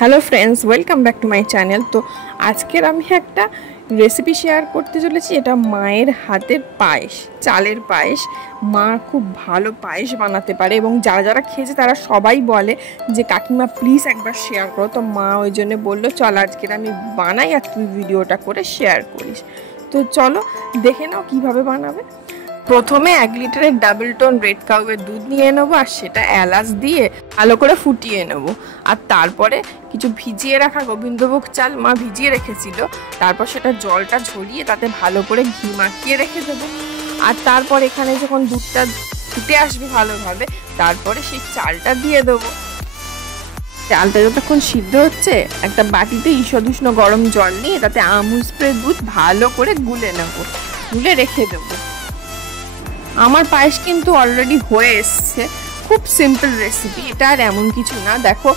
Hello friends, welcome back to my channel. তো আজকের আমি একটা রেসিপি শেয়ার করতে চলেছি। এটা মায়ের হাতের পায়েস, চালের পায়েস। মা খুব ভালো পায়েস বানাতে পারে এবং যারা যারা খেয়েছে তারা সবাই বলে যে কাকিমা প্লিজ একবার শেয়ার করো। তো মা ওই জন্য বললো চল আজকের আমি বানাই আর তুই ভিডিওটা করে শেয়ার করিস। তো চলো দেখে নাও কীভাবে বানাবে। প্রথমে 1 লিটারের ডাবল টোন রেড কাউয়ের দুধ নিয়ে নেবো আর সেটা এলাচ দিয়ে ভালো করে ফুটিয়ে নেব। আর তারপরে কিছু ভিজিয়ে রাখা গোবিন্দভোগ চাল মা ভিজিয়ে রেখেছিল, তারপর সেটা জলটা ঝরিয়ে তাতে ভালো করে ঘি মাখিয়ে রেখে দেবো। আর তারপর এখানে যখন দুধটা ফুটে আসবে ভালোভাবে, তারপরে সেই চালটা দিয়ে দেবো। চালটা যতক্ষণ সিদ্ধ হচ্ছে একটা বাটিতে ঈষদুষ্ণ গরম জল নিয়ে তাতে আমুল স্প্রে দুধ ভালো করে গুলে নেবো, গুলে রেখে দেবো। আমার পায়েস কিন্তু অলরেডি হয়ে এসছে। খুব সিম্পল রেসিপি এটা, আর এমন কিছু না। দেখো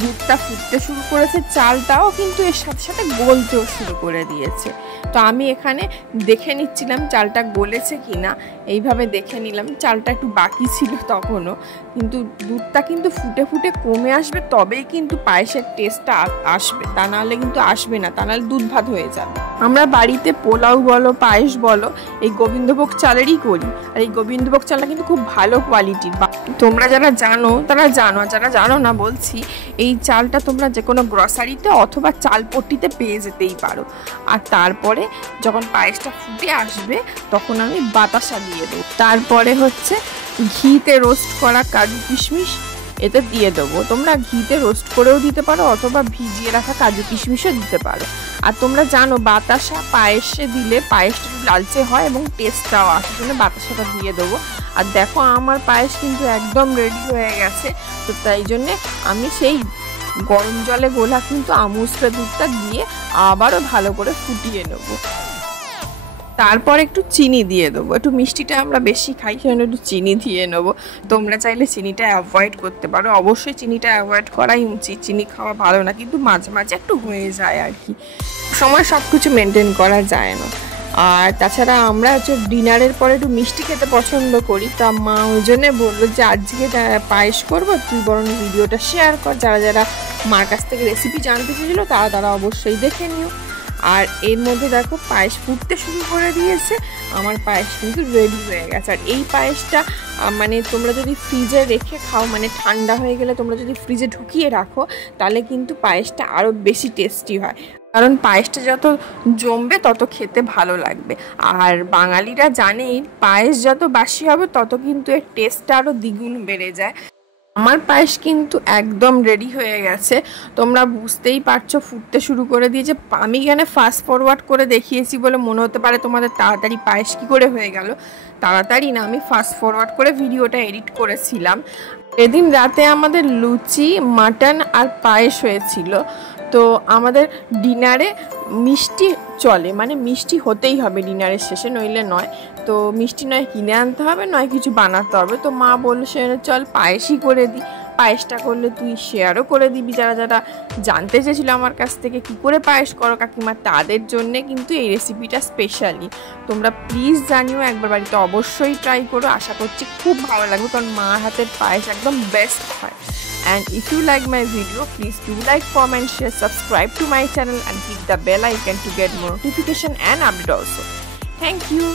দুধটা ফুটতে শুরু করেছে, চালটাও কিন্তু এর সাথে সাথে গলতেও শুরু করে দিয়েছে। তো আমি এখানে দেখে নিচ্ছিলাম চালটা গলেছে কি না, এইভাবে দেখে নিলাম। চালটা একটু বাকি ছিল তখনও, কিন্তু দুধটা কিন্তু ফুটে ফুটে কমে আসবে তবেই কিন্তু পায়েসের টেস্টটা আসবে, তা নাহলে কিন্তু আসবে না, তা নাহলে দুধ ভাত হয়ে যাবে। আমরা বাড়িতে পোলাও বলো পায়েস বলো এই গোবিন্দভোগ চালেরই করি, আর এই গোবিন্দভোগ চালটা কিন্তু খুব ভালো কোয়ালিটির। তোমরা যারা জানো তারা জানো, যারা জানো না বলছি, এই চালটা তোমরা যে কোনো গ্রসারিতে অথবা চালপট্টিতে পেয়ে যেতেই পারো। আর তারপরে যখন পায়েসটা ফুটে আসবে তখন আমি বাতাসা দিয়ে দেবো। তারপরে হচ্ছে ঘিতে রোস্ট করা কাজু কিশমিশ এতে দিয়ে দেবো। তোমরা ঘিতে রোস্ট করেও দিতে পারো অথবা ভিজিয়ে রাখা কাজু কিশমিশও দিতে পারো। আর তোমরা জানো বাতাসা পায়েসে দিলে পায়েসটা একটু লালচে হয় এবং টেস্টটাও আসে, জন্য বাতাসাটা দিয়ে দেবো। আর দেখো আমার পায়েস কিন্তু একদম রেডি হয়ে গেছে। তো তাই জন্যে আমি সেই গরম জলে গোলা কিন্তু আমুল স্প্রে দুধটা দিয়ে আবারও ভালো করে ফুটিয়ে নেবো। তারপর একটু চিনি দিয়ে দেবো, একটু মিষ্টিটা আমরা বেশি খাই সেজন্য একটু চিনি দিয়ে নেবো। তোমরা চাইলে চিনিটা অ্যাভয়েড করতে পারো, অবশ্যই চিনিটা অ্যাভয়েড করাই উচিত, চিনি খাওয়া ভালো না, কিন্তু মাঝে মাঝে একটু হয়ে যায় আর কি, সময় সব কিছু মেনটেন করা যায় না। আর তাছাড়া আমরা হচ্ছে ডিনারের পরে একটু মিষ্টি খেতে পছন্দ করি। তা মা ওই জন্যে বললো যে আজকে পায়েস করবো, তুই বরং ভিডিওটা শেয়ার কর। যারা যারা মার কাছ থেকে রেসিপি জানতে চেয়েছিলো তারা অবশ্যই দেখে নিও। আর এর মধ্যে দেখো পায়েস ফুটতে শুরু করে দিয়েছে, আমার পায়েস কিন্তু রেডি হয়ে গেছে। আর এই পায়েসটা মানে তোমরা যদি ফ্রিজে রেখে খাও, মানে ঠান্ডা হয়ে গেলে তোমরা যদি ফ্রিজে ঢুকিয়ে রাখো তাহলে কিন্তু পায়েসটা আরও বেশি টেস্টি হয়, কারণ পায়েসটা যত জমবে তত খেতে ভালো লাগবে। আর বাঙালিরা জানেই পায়েস যত বাসি হবে তত কিন্তু এর টেস্টটা আরও দ্বিগুণ বেড়ে যায়। আমার পায়েস কিন্তু একদম রেডি হয়ে গেছে, তোমরা বুঝতেই পারছো ফুটতে শুরু করে দিয়েছে। আমি এখানে ফাস্ট ফরওয়ার্ড করে দেখিয়েছি বলে মনে হতে পারে তোমাদের তাড়াতাড়ি পায়েস কী করে হয়ে গেল। তাড়াতাড়ি না, আমি ফাস্ট ফরওয়ার্ড করে ভিডিওটা এডিট করেছিলাম। এদিন রাতে আমাদের লুচি, মাটন আর পায়েস হয়েছিল। তো আমাদের ডিনারে মিষ্টি চলে, মানে মিষ্টি হতেই হবে ডিনারের শেষে, নইলে নয়। তো মিষ্টি নয় কিনে আনতে হবে, নয় কিছু বানাতে হবে। তো মা বললো সে চল পায়েসই করে দিই, পায়েসটা করলে তুই শেয়ারও করে দিবি। যারা যারা জানতে চেয়েছিলো আমার কাছ থেকে কী করে পায়েস করো কাকিমা, তাদের জন্যে কিন্তু এই রেসিপিটা স্পেশালি। তোমরা প্লিজ জানিও, একবার বাড়িতে অবশ্যই ট্রাই করো, আশা করছি খুব ভালো লাগবে, কারণ মার হাতের পায়েস একদম বেস্ট হয়। And if you like my video, please do like, comment, share, subscribe to my channel and hit the bell icon to get more notification and update also. Thank you.